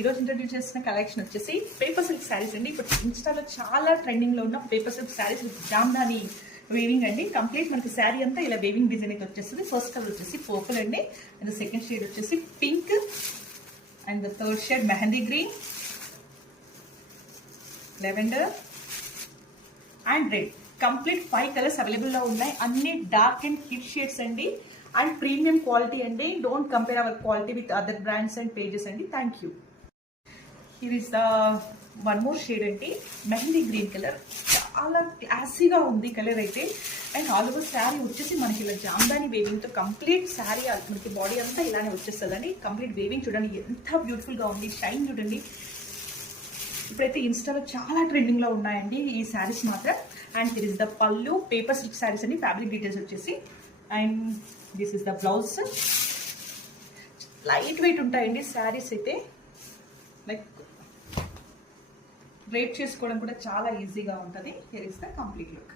ఈరోజు ఇంట్రడ్యూస్ చేసిన కలెక్షన్ వచ్చేసి పేపర్ సిల్క్ శారీస్ అండి. ఇప్పుడు ఇన్స్టాలో చాలా ట్రెండింగ్లో ఉన్న paper silk saris with Jamdani weaving అండి. కంప్లీట్ మనకి శారీ అంతా ఇలా వేవింగ్ డిజైన్ అయితే వచ్చేస్తుంది. ఫస్ట్ కలర్ వచ్చేసి పర్పుల్ అండి, అండ్ సెకండ్ షేడ్ వచ్చేసి pink, and the third shade mehndi green, lavender and red. Complete 5 colours అవైలబుల్లో ఉన్నాయి. అన్ని డార్క్ అండ్ హిట్ షేడ్స్ అండి, అండ్ ప్రీమియం క్వాలిటీ అండి. Don't compare our quality with other brands and pages అండి. Thank you. ఇది is the one more shade అండి, mehndi green colour. చాలా క్లాసీగా ఉంది కలర్ అయితే. అండ్ ఆల్ ఓవర్ శారీ వచ్చేసి మనకి ఇలా జామ్దాని వేవింగ్తో కంప్లీట్ శారీ మనకి బాడీ అంతా ఇలానే వచ్చేస్తుందండి. కంప్లీట్ వేవింగ్ చూడండి ఎంత బ్యూటిఫుల్గా ఉంది. షైన్ చూడండి. ఇప్పుడైతే ఇన్స్టాలో చాలా ట్రెండింగ్లో ఉన్నాయండి ఈ శారీస్ మాత్రం. అండ్ దిస్ ఇస్ ద పళ్ళు, పేపర్ సిల్క్ శారీస్ అండి. ఫ్యాబ్రిక్ డీటెయిల్స్ వచ్చేసి, and this is the blouse. Light weight ఉంటాయండి శారీస్ అయితే. లైక్ డ్రేప్ చేసుకోవడం కూడా చాలా ఈజీగా ఉంటుంది. Here is the complete look.